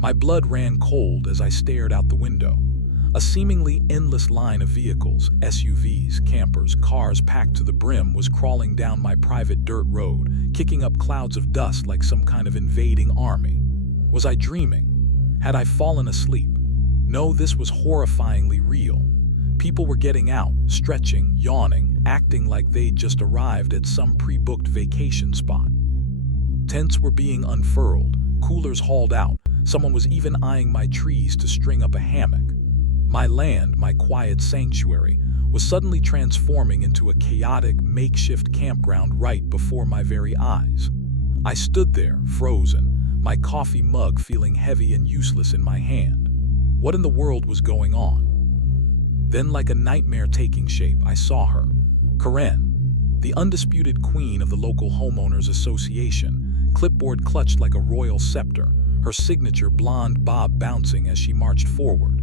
My blood ran cold as I stared out the window. A seemingly endless line of vehicles, SUVs, campers, cars packed to the brim, was crawling down my private dirt road, kicking up clouds of dust like some kind of invading army. Was I dreaming? Had I fallen asleep? No, this was horrifyingly real. People were getting out, stretching, yawning, acting like they'd just arrived at some pre-booked vacation spot. Tents were being unfurled, coolers hauled out. Someone was even eyeing my trees to string up a hammock. My land, my quiet sanctuary, was suddenly transforming into a chaotic, makeshift campground right before my very eyes. I stood there, frozen, my coffee mug feeling heavy and useless in my hand. What in the world was going on? Then, like a nightmare taking shape, I saw her. Karen, the undisputed queen of the local homeowners association, clipboard clutched like a royal scepter, her signature blonde bob bouncing as she marched forward.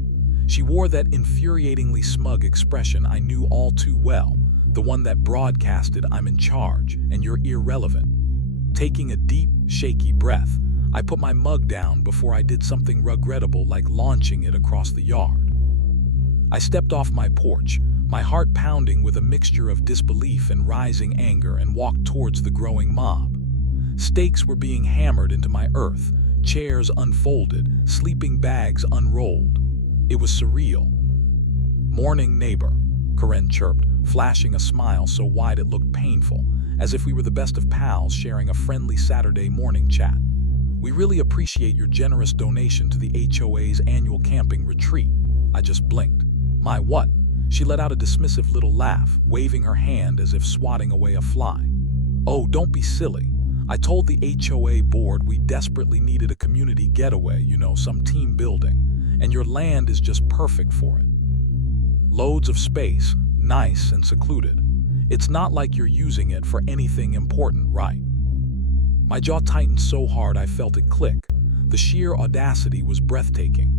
She wore that infuriatingly smug expression I knew all too well, the one that broadcasted "I'm in charge and you're irrelevant." Taking a deep, shaky breath, I put my mug down before I did something regrettable like launching it across the yard. I stepped off my porch, my heart pounding with a mixture of disbelief and rising anger, and walked towards the growing mob. Stakes were being hammered into my earth, chairs unfolded, sleeping bags unrolled. It was surreal. "Morning, neighbor," Karen chirped, flashing a smile so wide it looked painful, as if we were the best of pals sharing a friendly Saturday morning chat. "We really appreciate your generous donation to the HOA's annual camping retreat." I just blinked. "My what?" She let out a dismissive little laugh, waving her hand as if swatting away a fly. "Oh, don't be silly. I told the HOA board we desperately needed a community getaway, some team building, and your land is just perfect for it. Loads of space, nice and secluded. It's not like you're using it for anything important, right?" My jaw tightened so hard I felt it click. The sheer audacity was breathtaking.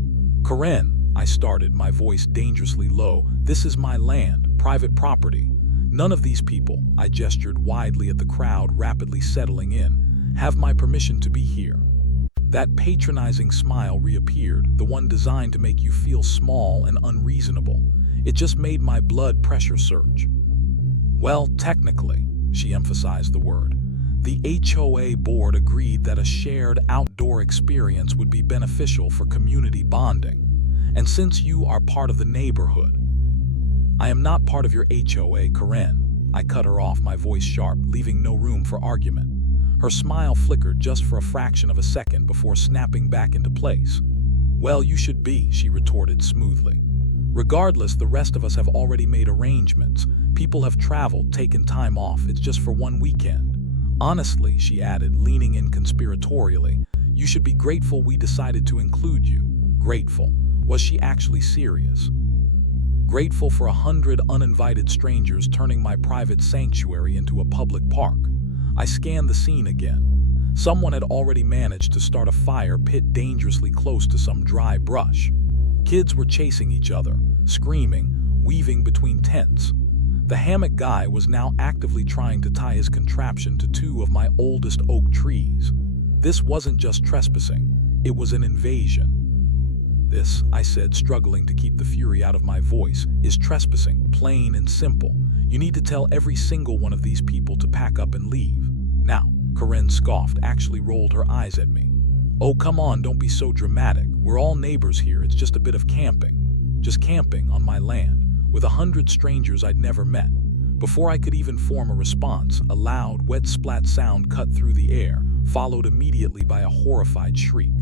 "Karen," I started, my voice dangerously low, "this is my land, private property. None of these people," I gestured widely at the crowd rapidly settling in, "have my permission to be here." That patronizing smile reappeared, the one designed to make you feel small and unreasonable. It just made my blood pressure surge. "Well, technically," she emphasized the word, "the HOA board agreed that a shared outdoor experience would be beneficial for community bonding. And since you are part of the neighborhood—" "I am not part of your HOA, Karen," I cut her off, my voice sharp, leaving no room for argument. Her smile flickered just for a fraction of a second before snapping back into place. "Well, you should be," she retorted smoothly. "Regardless, the rest of us have already made arrangements. People have traveled, taken time off. It's just for one weekend. Honestly," she added, leaning in conspiratorially, "you should be grateful we decided to include you." Grateful? Was she actually serious? Grateful for 100 uninvited strangers turning my private sanctuary into a public park. I scanned the scene again. Someone had already managed to start a fire pit dangerously close to some dry brush. Kids were chasing each other, screaming, weaving between tents. The hammock guy was now actively trying to tie his contraption to two of my oldest oak trees. This wasn't just trespassing, it was an invasion. "This," I said, struggling to keep the fury out of my voice, "is trespassing, plain and simple. You need to tell every single one of these people to pack up and leave. Now." Karen scoffed, actually rolled her eyes at me. "Oh, come on, don't be so dramatic. We're all neighbors here, it's just a bit of camping. Just camping on my land, with 100 strangers I'd never met." Before I could even form a response, a loud, wet splat sound cut through the air, followed immediately by a horrified shriek.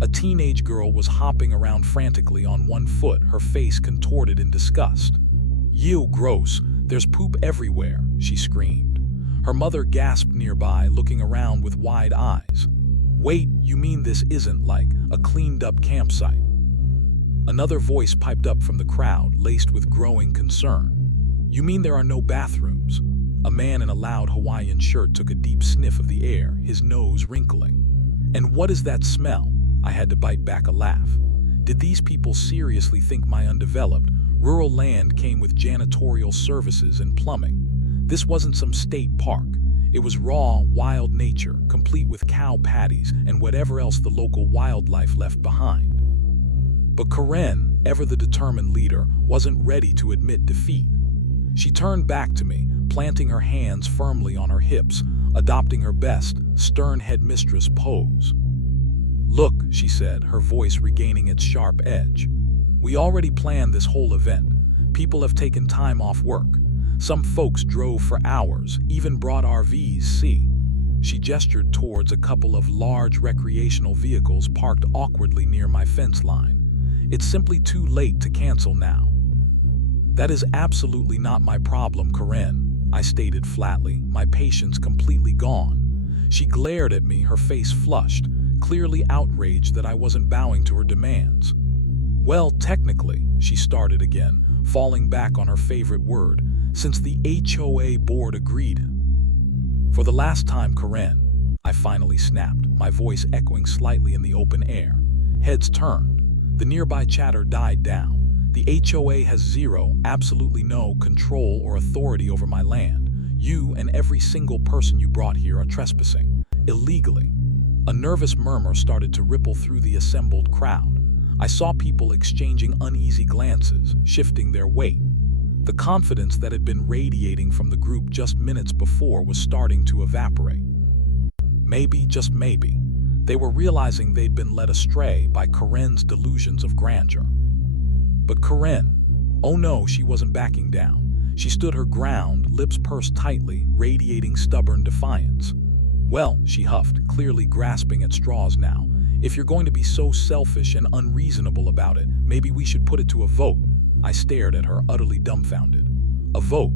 A teenage girl was hopping around frantically on one foot, her face contorted in disgust. "Ew, gross, there's poop everywhere," she screamed. Her mother gasped nearby, looking around with wide eyes. "Wait, you mean this isn't like a cleaned-up campsite?" Another voice piped up from the crowd, laced with growing concern. "You mean there are no bathrooms?" A man in a loud Hawaiian shirt took a deep sniff of the air, his nose wrinkling. "And what is that smell?" I had to bite back a laugh. Did these people seriously think my undeveloped, rural land came with janitorial services and plumbing? This wasn't some state park. It was raw, wild nature, complete with cow patties and whatever else the local wildlife left behind. But Karen, ever the determined leader, wasn't ready to admit defeat. She turned back to me, planting her hands firmly on her hips, adopting her best, stern headmistress pose. "Look," she said, her voice regaining its sharp edge. "We already planned this whole event. People have taken time off work. Some folks drove for hours, even brought RVs, see?" She gestured towards a couple of large recreational vehicles parked awkwardly near my fence line. "It's simply too late to cancel now." "That is absolutely not my problem, Karen," I stated flatly, my patience completely gone. She glared at me, her face flushed, clearly outraged that I wasn't bowing to her demands. "Well, technically," she started again, falling back on her favorite word, "since the HOA board agreed." "For the last time, Karen," I finally snapped, my voice echoing slightly in the open air. Heads turned. The nearby chatter died down. "The HOA has zero, absolutely no, control or authority over my land. You and every single person you brought here are trespassing, illegally." A nervous murmur started to ripple through the assembled crowd. I saw people exchanging uneasy glances, shifting their weight. The confidence that had been radiating from the group just minutes before was starting to evaporate. Maybe, just maybe, they were realizing they'd been led astray by Karen's delusions of grandeur. But Karen, oh no, she wasn't backing down. She stood her ground, lips pursed tightly, radiating stubborn defiance. "Well," she huffed, clearly grasping at straws now, "if you're going to be so selfish and unreasonable about it, maybe we should put it to a vote." I stared at her, utterly dumbfounded. A vote?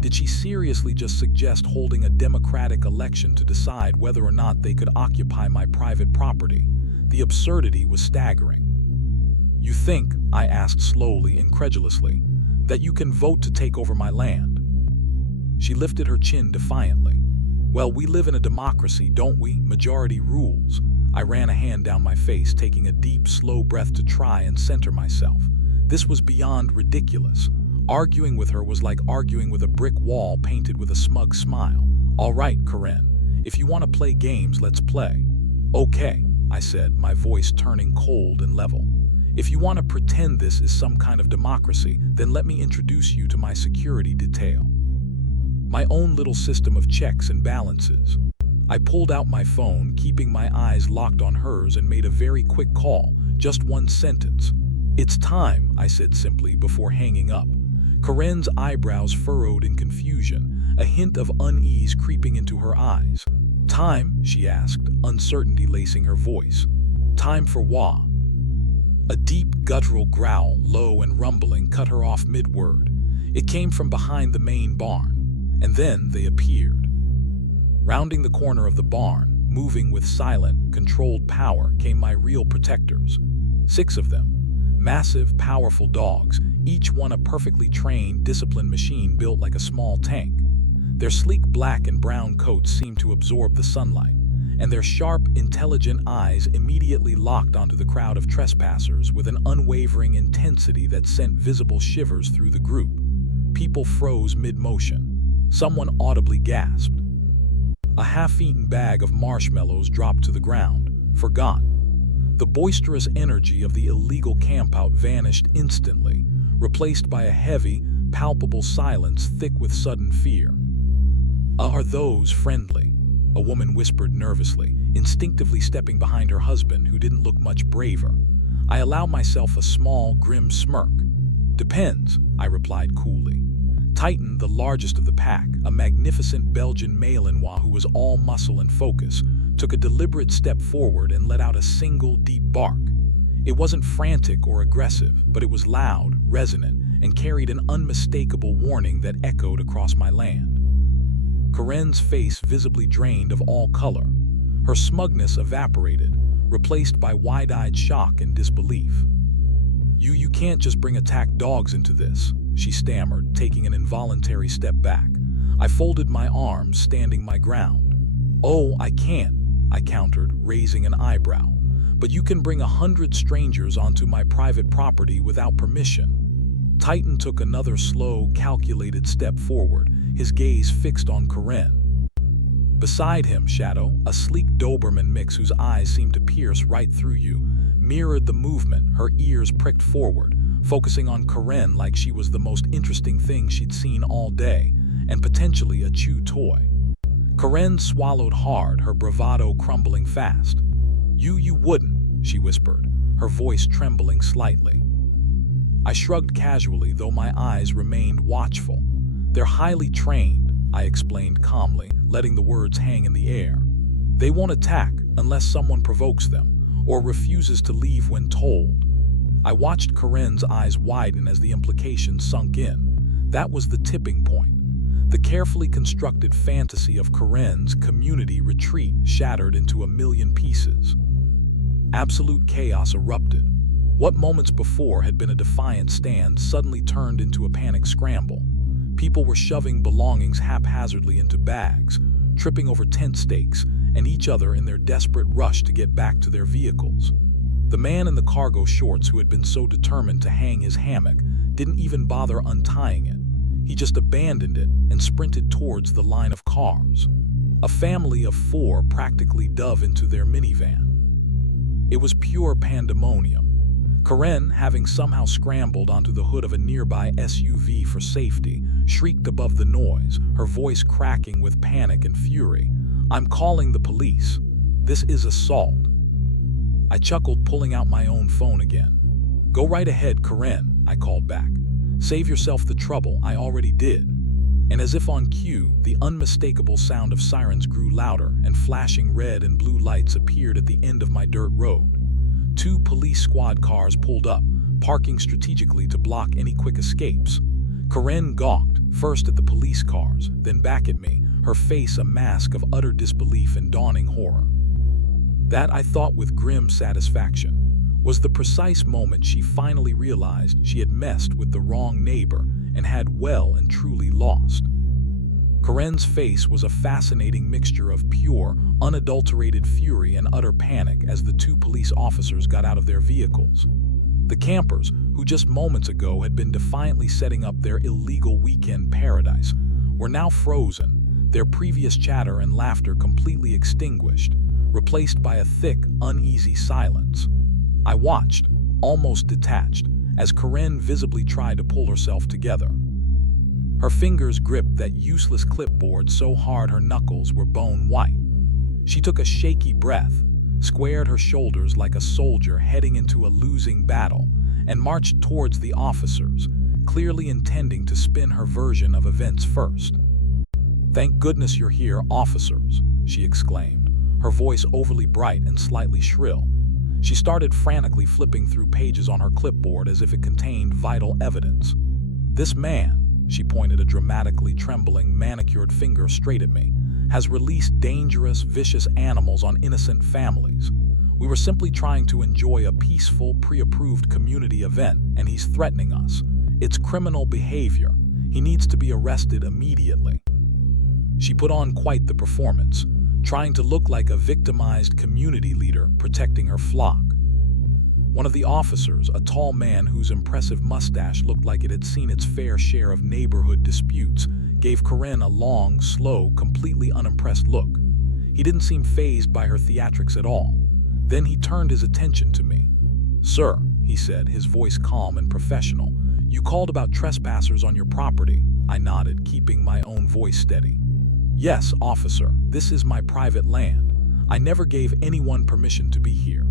Did she seriously just suggest holding a democratic election to decide whether or not they could occupy my private property? The absurdity was staggering. "You think," I asked slowly, incredulously, "that you can vote to take over my land?" She lifted her chin defiantly. "Well, we live in a democracy, don't we? Majority rules." I ran a hand down my face, taking a deep, slow breath to try and center myself. This was beyond ridiculous. Arguing with her was like arguing with a brick wall painted with a smug smile. "All right, Karen, if you want to play games, let's play." "Okay," I said, my voice turning cold and level. "If you want to pretend this is some kind of democracy, then let me introduce you to my security detail. My own little system of checks and balances." I pulled out my phone, keeping my eyes locked on hers, and made a very quick call, just one sentence. "It's time," I said simply before hanging up. Karen's eyebrows furrowed in confusion, a hint of unease creeping into her eyes. "Time?" she asked, uncertainty lacing her voice. "Time for what?" A deep, guttural growl, low and rumbling, cut her off mid-word. It came from behind the main barn, and then they appeared. Rounding the corner of the barn, moving with silent, controlled power, came my real protectors. 6 of them. Massive, powerful dogs, each one a perfectly trained, disciplined machine built like a small tank. Their sleek black and brown coats seemed to absorb the sunlight, and their sharp, intelligent eyes immediately locked onto the crowd of trespassers with an unwavering intensity that sent visible shivers through the group. People froze mid-motion. Someone audibly gasped. A half-eaten bag of marshmallows dropped to the ground, forgotten. The boisterous energy of the illegal campout vanished instantly, replaced by a heavy, palpable silence thick with sudden fear. "Are those friendly?" a woman whispered nervously, instinctively stepping behind her husband, who didn't look much braver. I allowed myself a small, grim smirk. "Depends," I replied coolly. Titan, the largest of the pack, a magnificent Belgian Malinois who was all muscle and focus, took a deliberate step forward and let out a single deep bark. It wasn't frantic or aggressive, but it was loud, resonant, and carried an unmistakable warning that echoed across my land. Karen's face visibly drained of all color. Her smugness evaporated, replaced by wide-eyed shock and disbelief. You can't just bring attack dogs into this," she stammered, taking an involuntary step back. I folded my arms, standing my ground. "Oh, I can't," I countered, raising an eyebrow. "But you can bring 100 strangers onto my private property without permission." Titan took another slow, calculated step forward, his gaze fixed on Karen. Beside him, Shadow, a sleek Doberman mix whose eyes seemed to pierce right through you, mirrored the movement, her ears pricked forward, focusing on Karen like she was the most interesting thing she'd seen all day, and potentially a chew toy. Karen swallowed hard, her bravado crumbling fast. You wouldn't," she whispered, her voice trembling slightly. I shrugged casually, though my eyes remained watchful. "They're highly trained," I explained calmly, letting the words hang in the air. "They won't attack unless someone provokes them, or refuses to leave when told." I watched Karen's eyes widen as the implication sunk in. That was the tipping point. The carefully constructed fantasy of Karen's community retreat shattered into a million pieces. Absolute chaos erupted. What moments before had been a defiant stand suddenly turned into a panic scramble. People were shoving belongings haphazardly into bags, tripping over tent stakes, and each other in their desperate rush to get back to their vehicles. The man in the cargo shorts who had been so determined to hang his hammock didn't even bother untying it. He just abandoned it and sprinted towards the line of cars. A family of 4 practically dove into their minivan. It was pure pandemonium. Karen, having somehow scrambled onto the hood of a nearby SUV for safety, shrieked above the noise, her voice cracking with panic and fury. "I'm calling the police. This is assault." I chuckled, pulling out my own phone again. "Go right ahead, Karen," I called back. "Save yourself the trouble, I already did." And as if on cue, the unmistakable sound of sirens grew louder, and flashing red and blue lights appeared at the end of my dirt road. 2 police squad cars pulled up, parking strategically to block any quick escapes. Karen gawked, first at the police cars, then back at me, her face a mask of utter disbelief and dawning horror. That, I thought with grim satisfaction, was the precise moment she finally realized she had messed with the wrong neighbor and had well and truly lost. Karen's face was a fascinating mixture of pure, unadulterated fury and utter panic as the 2 police officers got out of their vehicles. The campers, who just moments ago had been defiantly setting up their illegal weekend paradise, were now frozen, their previous chatter and laughter completely extinguished, replaced by a thick, uneasy silence. I watched, almost detached, as Karen visibly tried to pull herself together. Her fingers gripped that useless clipboard so hard her knuckles were bone white. She took a shaky breath, squared her shoulders like a soldier heading into a losing battle, and marched towards the officers, clearly intending to spin her version of events first. "Thank goodness you're here, officers," she exclaimed, her voice overly bright and slightly shrill. She started frantically flipping through pages on her clipboard as if it contained vital evidence. "This man," she pointed a dramatically trembling, manicured finger straight at me, "has released dangerous, vicious animals on innocent families. We were simply trying to enjoy a peaceful, pre-approved community event, and he's threatening us. It's criminal behavior. He needs to be arrested immediately." She put on quite the performance, trying to look like a victimized community leader protecting her flock. One of the officers, a tall man whose impressive mustache looked like it had seen its fair share of neighborhood disputes, gave Karen a long, slow, completely unimpressed look. He didn't seem fazed by her theatrics at all. Then he turned his attention to me. "Sir," he said, his voice calm and professional, "you called about trespassers on your property." I nodded, keeping my own voice steady. "Yes, officer, this is my private land. I never gave anyone permission to be here.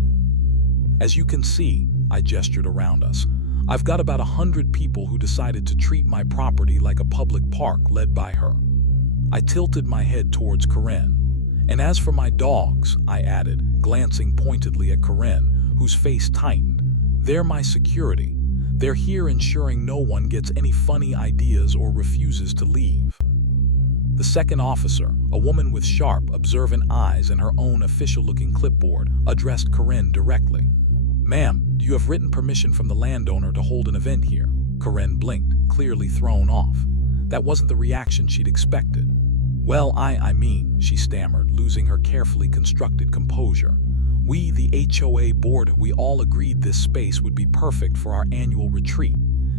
As you can see," I gestured around us, "I've got about 100 people who decided to treat my property like a public park led by her." I tilted my head towards Karen. "And as for my dogs," I added, glancing pointedly at Karen, whose face tightened, "they're my security. They're here ensuring no one gets any funny ideas or refuses to leave." The second officer, a woman with sharp, observant eyes and her own official-looking clipboard, addressed Karen directly. "Ma'am, do you have written permission from the landowner to hold an event here?" Karen blinked, clearly thrown off. That wasn't the reaction she'd expected. "Well, I mean," she stammered, losing her carefully constructed composure. "We, the HOA board, we all agreed this space would be perfect for our annual retreat.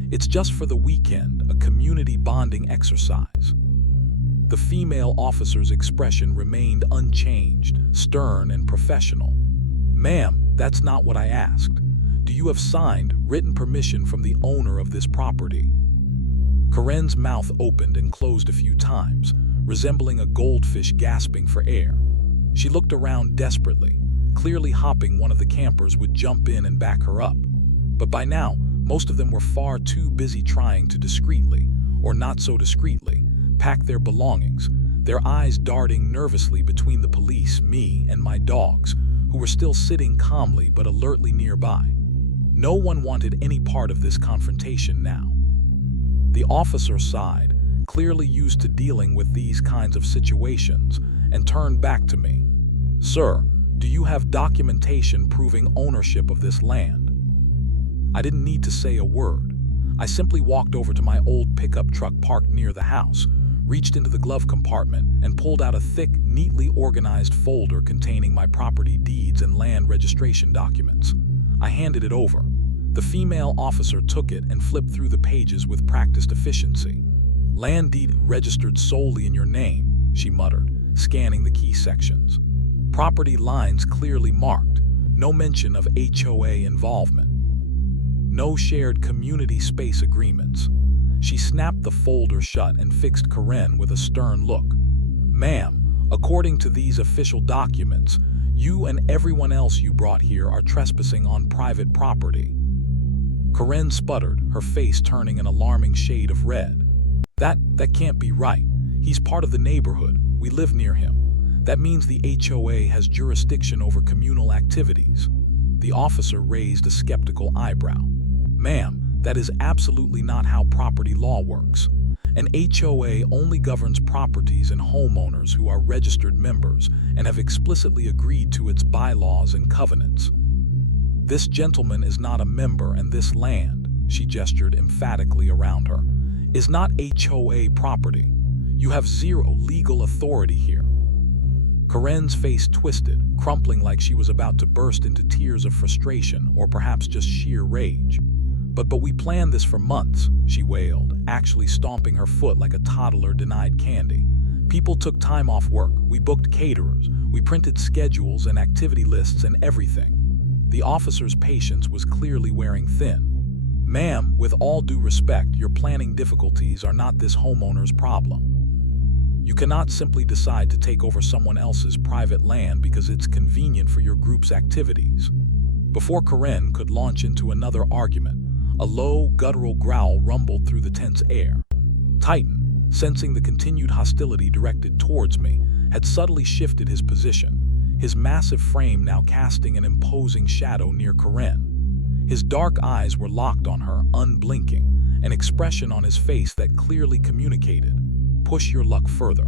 It's just for the weekend, a community bonding exercise." The female officer's expression remained unchanged, stern and professional. "Ma'am, that's not what I asked. Do you have signed, written permission from the owner of this property?" Karen's mouth opened and closed a few times, resembling a goldfish gasping for air. She looked around desperately, clearly hoping one of the campers would jump in and back her up. But by now, most of them were far too busy trying to discreetly, or not so discreetly, pack their belongings, their eyes darting nervously between the police, me, and my dogs, who were still sitting calmly but alertly nearby. No one wanted any part of this confrontation now. The officer sighed, clearly used to dealing with these kinds of situations, and turned back to me. "Sir, do you have documentation proving ownership of this land?" I didn't need to say a word. I simply walked over to my old pickup truck parked near the house, reached into the glove compartment, and pulled out a thick, neatly organized folder containing my property deeds and land registration documents. I handed it over. The female officer took it and flipped through the pages with practiced efficiency. "Land deed registered solely in your name," she muttered, scanning the key sections. "Property lines clearly marked. No mention of HOA involvement. No shared community space agreements." She snapped the folder shut and fixed Karen with a stern look. "Ma'am, according to these official documents, you and everyone else you brought here are trespassing on private property." Karen sputtered, her face turning an alarming shade of red. That can't be right. He's part of the neighborhood. We live near him. That means the HOA has jurisdiction over communal activities." The officer raised a skeptical eyebrow. "Ma'am, that is absolutely not how property law works. An HOA only governs properties and homeowners who are registered members and have explicitly agreed to its bylaws and covenants. This gentleman is not a member, and this land," she gestured emphatically around her, "is not HOA property. You have zero legal authority here." Karen's face twisted, crumpling like she was about to burst into tears of frustration or perhaps just sheer rage. But we planned this for months," she wailed, actually stomping her foot like a toddler denied candy. "People took time off work, we booked caterers, we printed schedules and activity lists and everything." The officer's patience was clearly wearing thin. "Ma'am, with all due respect, your planning difficulties are not this homeowner's problem. You cannot simply decide to take over someone else's private land because it's convenient for your group's activities." Before Karen could launch into another argument, a low, guttural growl rumbled through the tense air. Titan, sensing the continued hostility directed towards me, had subtly shifted his position, his massive frame now casting an imposing shadow near Karen. His dark eyes were locked on her, unblinking, an expression on his face that clearly communicated, "Push your luck further."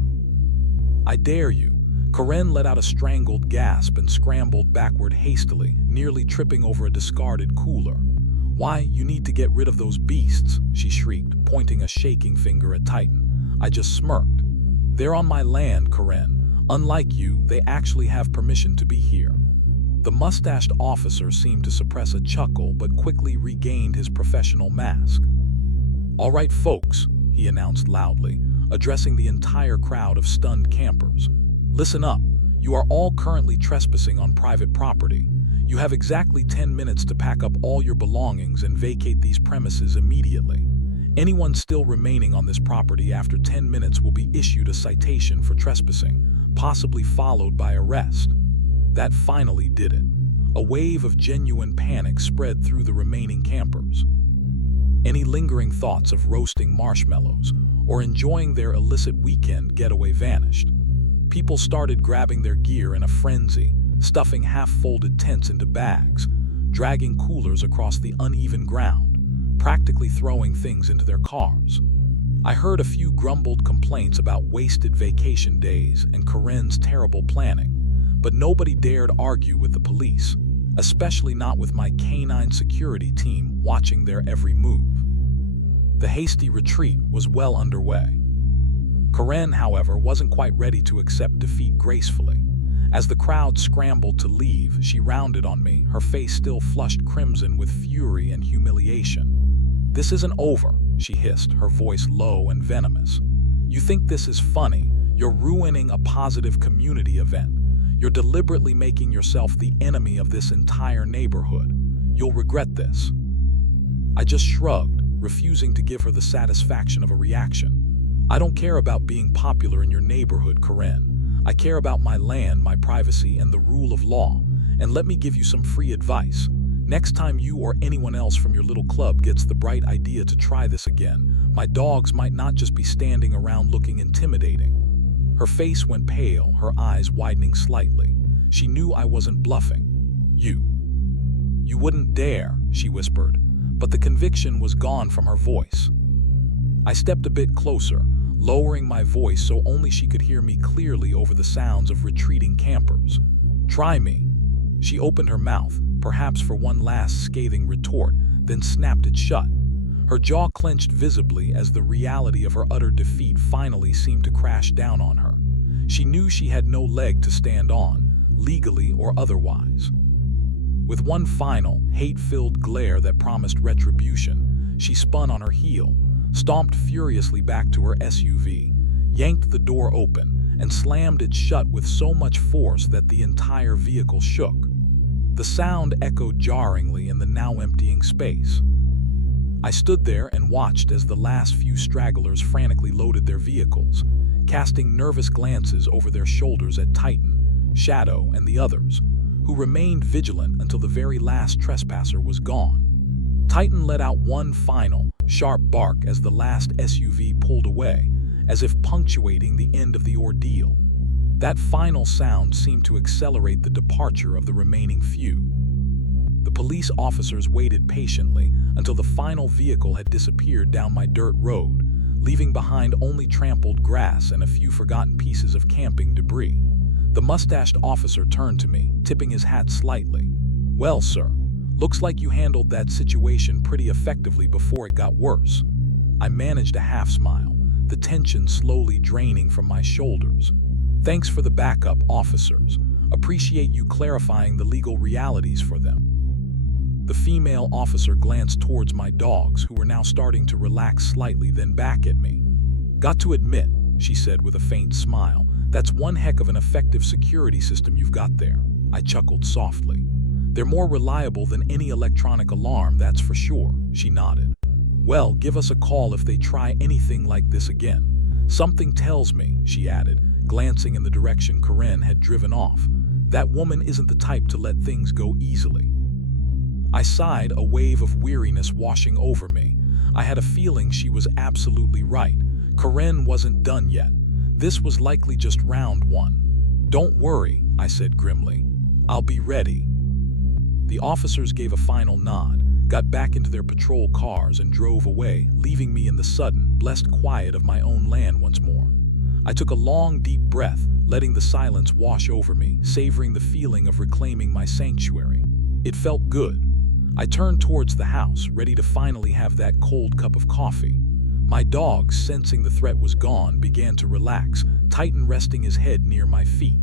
"I dare you." Karen let out a strangled gasp and scrambled backward hastily, nearly tripping over a discarded cooler. "Why, you need to get rid of those beasts," she shrieked, pointing a shaking finger at Titan. I just smirked. "They're on my land, Karen. Unlike you, they actually have permission to be here." The mustached officer seemed to suppress a chuckle but quickly regained his professional mask. "All right, folks," he announced loudly, addressing the entire crowd of stunned campers. "Listen up. You are all currently trespassing on private property. You have exactly 10 minutes to pack up all your belongings and vacate these premises immediately. Anyone still remaining on this property after 10 minutes will be issued a citation for trespassing, possibly followed by arrest." That finally did it. A wave of genuine panic spread through the remaining campers. Any lingering thoughts of roasting marshmallows or enjoying their illicit weekend getaway vanished. People started grabbing their gear in a frenzy, stuffing half-folded tents into bags, dragging coolers across the uneven ground, practically throwing things into their cars. I heard a few grumbled complaints about wasted vacation days and Karen's terrible planning, but nobody dared argue with the police, especially not with my canine security team watching their every move. The hasty retreat was well underway. Karen, however, wasn't quite ready to accept defeat gracefully. As the crowd scrambled to leave, she rounded on me, her face still flushed crimson with fury and humiliation. "This isn't over," she hissed, her voice low and venomous. You think this is funny? You're ruining a positive community event. You're deliberately making yourself the enemy of this entire neighborhood. You'll regret this." I just shrugged, refusing to give her the satisfaction of a reaction. "I don't care about being popular in your neighborhood, Karen. I care about my land, my privacy, and the rule of law. And let me give you some free advice. Next time you or anyone else from your little club gets the bright idea to try this again, my dogs might not just be standing around looking intimidating." Her face went pale, her eyes widening slightly. She knew I wasn't bluffing. You wouldn't dare," she whispered, but the conviction was gone from her voice. I stepped a bit closer, lowering my voice so only she could hear me clearly over the sounds of retreating campers. "Try me." She opened her mouth, perhaps for one last scathing retort, then snapped it shut. Her jaw clenched visibly as the reality of her utter defeat finally seemed to crash down on her. She knew she had no leg to stand on, legally or otherwise. With one final, hate-filled glare that promised retribution, she spun on her heel, stomped furiously back to her SUV, yanked the door open, and slammed it shut with so much force that the entire vehicle shook. The sound echoed jarringly in the now emptying space. I stood there and watched as the last few stragglers frantically loaded their vehicles, casting nervous glances over their shoulders at Titan, Shadow, and the others, who remained vigilant until the very last trespasser was gone. Titan let out one final, sharp bark as the last SUV pulled away, as if punctuating the end of the ordeal. That final sound seemed to accelerate the departure of the remaining few. The police officers waited patiently until the final vehicle had disappeared down my dirt road, leaving behind only trampled grass and a few forgotten pieces of camping debris. The mustached officer turned to me, tipping his hat slightly. "Well, sir, looks like you handled that situation pretty effectively before it got worse." I managed a half smile, the tension slowly draining from my shoulders. "Thanks for the backup, officers. Appreciate you clarifying the legal realities for them." The female officer glanced towards my dogs, who were now starting to relax slightly, then back at me. "Got to admit," she said with a faint smile, "that's one heck of an effective security system you've got there." I chuckled softly. "They're more reliable than any electronic alarm, that's for sure," she nodded. "Well, give us a call if they try anything like this again. Something tells me," she added, glancing in the direction Karen had driven off, "that woman isn't the type to let things go easily." I sighed, a wave of weariness washing over me. I had a feeling she was absolutely right. Karen wasn't done yet. This was likely just round one. "Don't worry," I said grimly. "I'll be ready." The officers gave a final nod, got back into their patrol cars and drove away, leaving me in the sudden, blessed quiet of my own land once more. I took a long, deep breath, letting the silence wash over me, savoring the feeling of reclaiming my sanctuary. It felt good. I turned towards the house, ready to finally have that cold cup of coffee. My dogs, sensing the threat was gone, began to relax, Titan resting his head near my feet.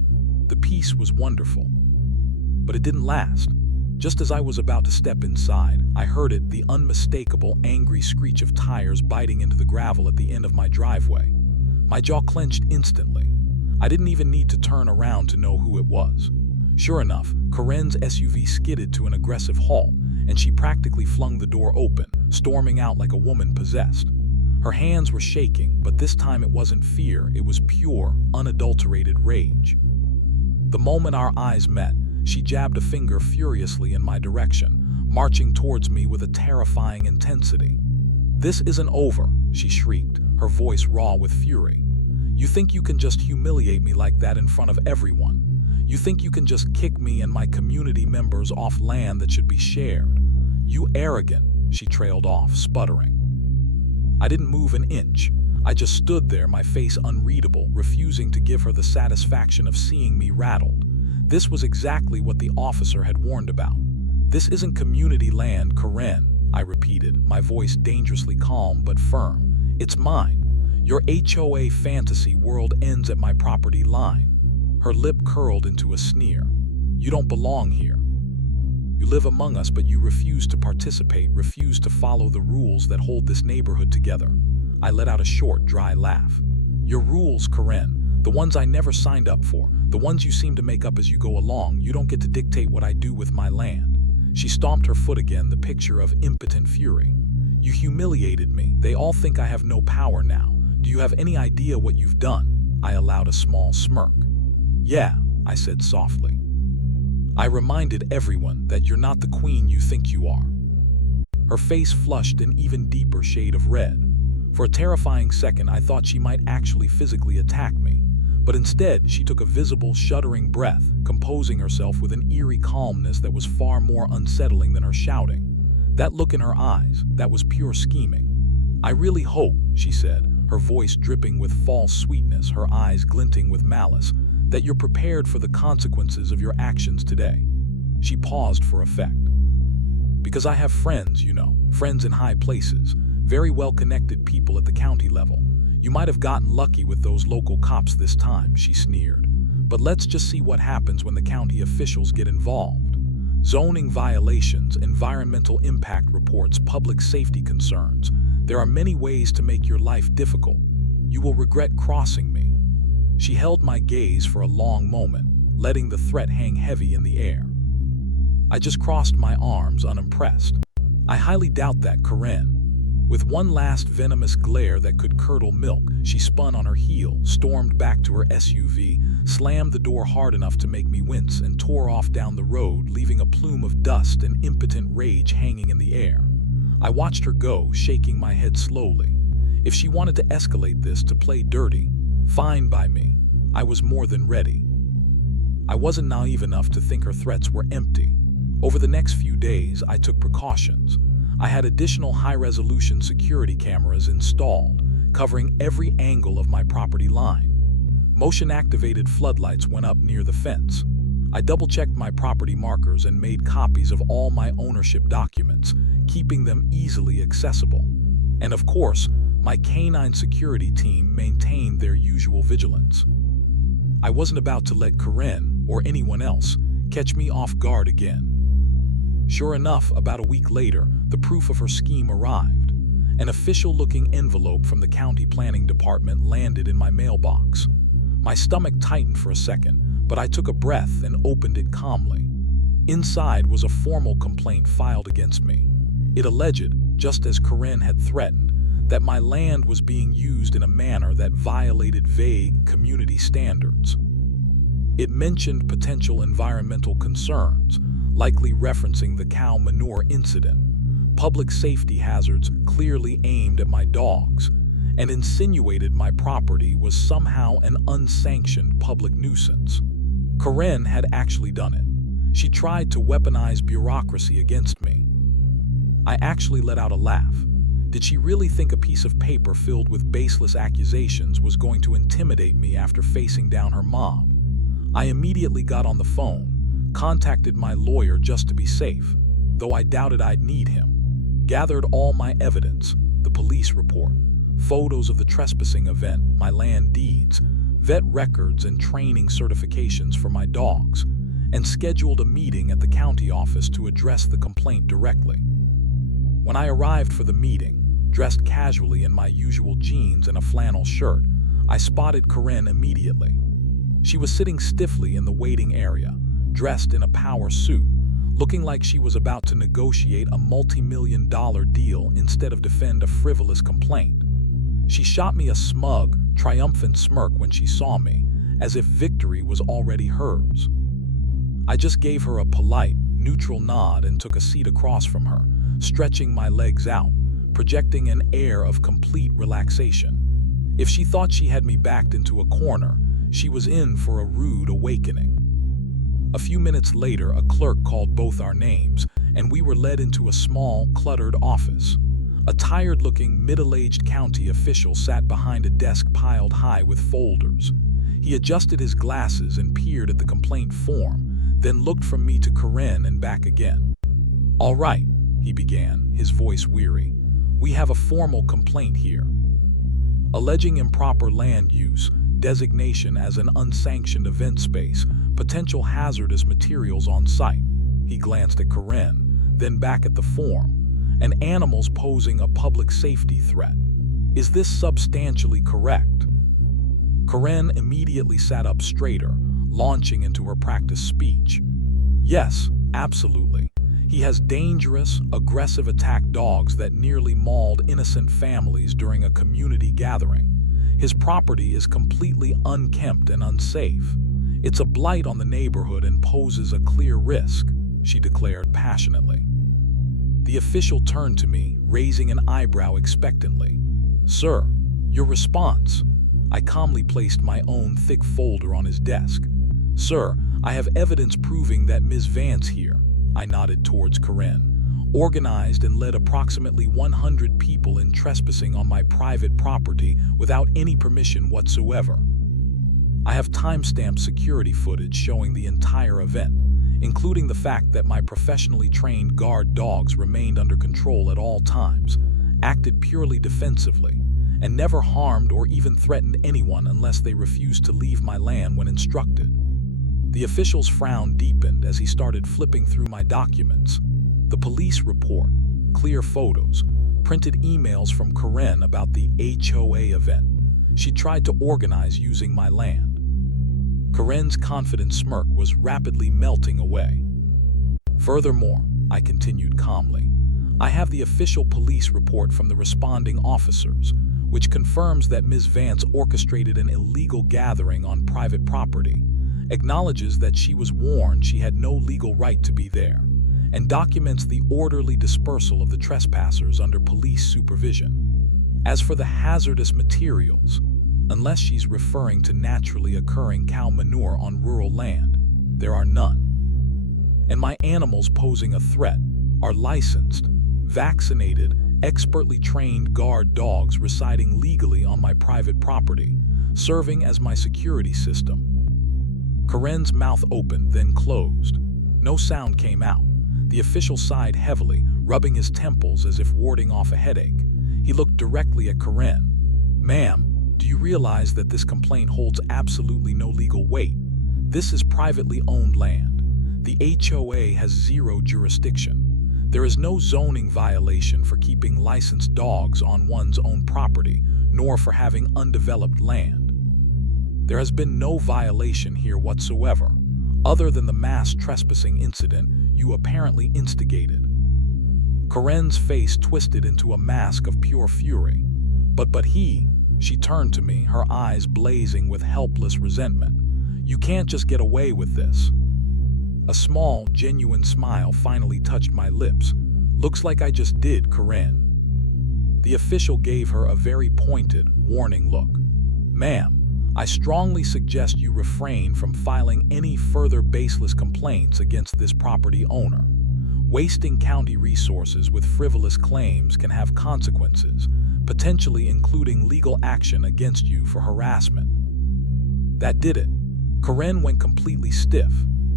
The peace was wonderful. But it didn't last. Just as I was about to step inside, I heard it, the unmistakable, angry screech of tires biting into the gravel at the end of my driveway. My jaw clenched instantly. I didn't even need to turn around to know who it was. Sure enough, Karen's SUV skidded to an aggressive halt, and she practically flung the door open, storming out like a woman possessed. Her hands were shaking, but this time it wasn't fear, it was pure, unadulterated rage. The moment our eyes met, she jabbed a finger furiously in my direction, marching towards me with a terrifying intensity. "This isn't over," she shrieked, her voice raw with fury. "You think you can just humiliate me like that in front of everyone? You think you can just kick me and my community members off land that should be shared? You arrogant," she trailed off, sputtering. I didn't move an inch. I just stood there, my face unreadable, refusing to give her the satisfaction of seeing me rattled. This was exactly what the officer had warned about. "This isn't community land, Karen," I repeated, my voice dangerously calm but firm. "It's mine. Your HOA fantasy world ends at my property line." Her lip curled into a sneer. "You don't belong here. You live among us, but you refuse to participate, refuse to follow the rules that hold this neighborhood together." I let out a short, dry laugh. Your rules, Karen, the ones I never signed up for, the ones you seem to make up as you go along. You don't get to dictate what I do with my land." She stomped her foot again, the picture of impotent fury. "You humiliated me. They all think I have no power now. Do you have any idea what you've done?" I allowed a small smirk. "Yeah," I said softly. "I reminded everyone that you're not the queen you think you are." Her face flushed an even deeper shade of red. For a terrifying second, I thought she might actually physically attack me. But instead, she took a visible, shuddering breath, composing herself with an eerie calmness that was far more unsettling than her shouting. That look in her eyes, that was pure scheming. "I really hope," she said, her voice dripping with false sweetness, her eyes glinting with malice, "that you're prepared for the consequences of your actions today." She paused for effect. "Because I have friends, you know, friends in high places, very well-connected people at the county level. You might have gotten lucky with those local cops this time," she sneered. "But let's just see what happens when the county officials get involved. Zoning violations, environmental impact reports, public safety concerns. There are many ways to make your life difficult. You will regret crossing me." She held my gaze for a long moment, letting the threat hang heavy in the air. I just crossed my arms, unimpressed. "I highly doubt that, Karen." With one last venomous glare that could curdle milk, she spun on her heel, stormed back to her SUV, slammed the door hard enough to make me wince, and tore off down the road, leaving a plume of dust and impotent rage hanging in the air. I watched her go, shaking my head slowly. If she wanted to escalate this, to play dirty, fine by me. I was more than ready. I wasn't naive enough to think her threats were empty. Over the next few days, I took precautions. I had additional high-resolution security cameras installed, covering every angle of my property line. Motion-activated floodlights went up near the fence. I double-checked my property markers and made copies of all my ownership documents, keeping them easily accessible. And of course, my canine security team maintained their usual vigilance. I wasn't about to let Karen, or anyone else, catch me off guard again. Sure enough, about a week later, the proof of her scheme arrived. An official-looking envelope from the county planning department landed in my mailbox. My stomach tightened for a second, but I took a breath and opened it calmly. Inside was a formal complaint filed against me. It alleged, just as Karen had threatened, that my land was being used in a manner that violated vague community standards. It mentioned potential environmental concerns, likely referencing the cow manure incident, public safety hazards clearly aimed at my dogs, and insinuated my property was somehow an unsanctioned public nuisance. Karen had actually done it. She tried to weaponize bureaucracy against me. I actually let out a laugh. Did she really think a piece of paper filled with baseless accusations was going to intimidate me after facing down her mob? I immediately got on the phone, contacted my lawyer just to be safe, though I doubted I'd need him, gathered all my evidence, the police report, photos of the trespassing event, my land deeds, vet records and training certifications for my dogs, and scheduled a meeting at the county office to address the complaint directly. When I arrived for the meeting, dressed casually in my usual jeans and a flannel shirt, I spotted Karen immediately. She was sitting stiffly in the waiting area, dressed in a power suit, looking like she was about to negotiate a multi-million-dollar deal instead of defend a frivolous complaint. She shot me a smug, triumphant smirk when she saw me, as if victory was already hers. I just gave her a polite, neutral nod and took a seat across from her, stretching my legs out, projecting an air of complete relaxation. If she thought she had me backed into a corner, she was in for a rude awakening. A few minutes later, a clerk called both our names, and we were led into a small, cluttered office. A tired-looking, middle-aged county official sat behind a desk piled high with folders. He adjusted his glasses and peered at the complaint form, then looked from me to Karen and back again. "All right," he began, his voice weary. "We have a formal complaint here. Alleging improper land use, designation as an unsanctioned event space, potential hazardous materials on site." He glanced at Karen, then back at the form, "and animals posing a public safety threat. Is this substantially correct?" Karen immediately sat up straighter, launching into her practiced speech. Yes, absolutely. He has dangerous, aggressive attack dogs that nearly mauled innocent families during a community gathering. His property is completely unkempt and unsafe. It's a blight on the neighborhood and poses a clear risk, she declared passionately. The official turned to me, raising an eyebrow expectantly. Sir, your response? I calmly placed my own thick folder on his desk. Sir, I have evidence proving that Ms. Vance here, I nodded towards Karen, organized and led approximately 100 people in trespassing on my private property without any permission whatsoever. I have timestamped security footage showing the entire event, including the fact that my professionally trained guard dogs remained under control at all times, acted purely defensively, and never harmed or even threatened anyone unless they refused to leave my land when instructed. The official's frown deepened as he started flipping through my documents. The police report, clear photos, printed emails from Karen about the HOA event she tried to organize using my land. Karen's confident smirk was rapidly melting away. Furthermore, I continued calmly, I have the official police report from the responding officers, which confirms that Ms. Vance orchestrated an illegal gathering on private property, acknowledges that she was warned she had no legal right to be there, and documents the orderly dispersal of the trespassers under police supervision. As for the hazardous materials, unless she's referring to naturally occurring cow manure on rural land, there are none. And my animals posing a threat are licensed, vaccinated, expertly trained guard dogs residing legally on my private property, serving as my security system. Karen's mouth opened, then closed. No sound came out. The official sighed heavily, rubbing his temples as if warding off a headache. He looked directly at Karen. Ma'am, do you realize that this complaint holds absolutely no legal weight? This is privately owned land. The HOA has zero jurisdiction. There is no zoning violation for keeping licensed dogs on one's own property, nor for having undeveloped land. There has been no violation here whatsoever, other than the mass trespassing incident you apparently instigated. Karen's face twisted into a mask of pure fury. But she turned to me, her eyes blazing with helpless resentment. You can't just get away with this. A small, genuine smile finally touched my lips. Looks like I just did, Karen. The official gave her a very pointed, warning look. Ma'am, I strongly suggest you refrain from filing any further baseless complaints against this property owner. Wasting county resources with frivolous claims can have consequences, potentially including legal action against you for harassment. That did it. Karen went completely stiff,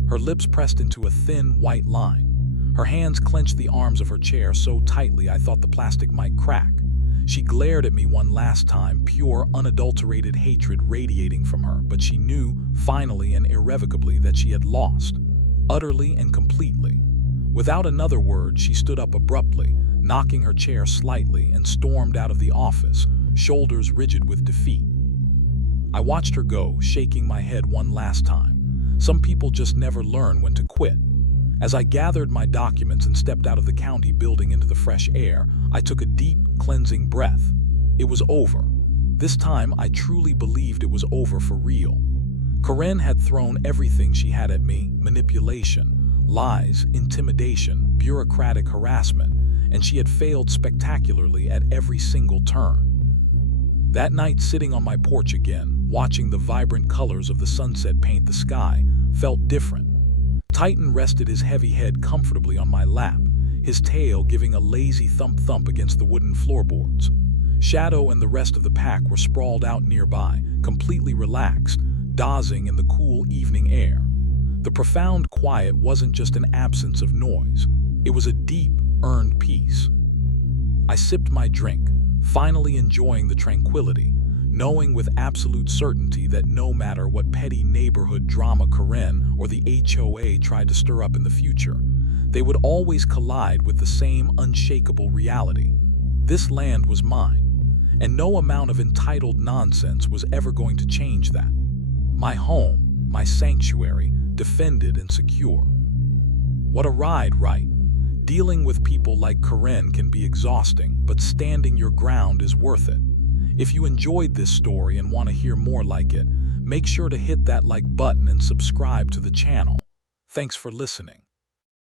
her lips pressed into a thin, white line. Her hands clenched the arms of her chair so tightly I thought the plastic might crack. She glared at me one last time, pure, unadulterated hatred radiating from her, but she knew, finally and irrevocably, that she had lost, utterly and completely. Without another word, she stood up abruptly, knocking her chair slightly, and stormed out of the office, shoulders rigid with defeat. I watched her go, shaking my head one last time. Some people just never learn when to quit. As I gathered my documents and stepped out of the county building into the fresh air, I took a deep, cleansing breath. It was over. This time, I truly believed it was over for real. Karen had thrown everything she had at me: manipulation, lies, intimidation, bureaucratic harassment, and she had failed spectacularly at every single turn. That night, sitting on my porch again, watching the vibrant colors of the sunset paint the sky, felt different. Titan rested his heavy head comfortably on my lap, his tail giving a lazy thump-thump against the wooden floorboards. Shadow and the rest of the pack were sprawled out nearby, completely relaxed, dozing in the cool evening air. The profound quiet wasn't just an absence of noise. It was a deep, earned peace. I sipped my drink, finally enjoying the tranquility, knowing with absolute certainty that no matter what petty neighborhood drama Karen or the HOA tried to stir up in the future, they would always collide with the same unshakable reality. This land was mine, and no amount of entitled nonsense was ever going to change that. My home, my sanctuary, defended and secure. What a ride, right? Dealing with people like Karen can be exhausting, but standing your ground is worth it. If you enjoyed this story and want to hear more like it, make sure to hit that like button and subscribe to the channel. Thanks for listening.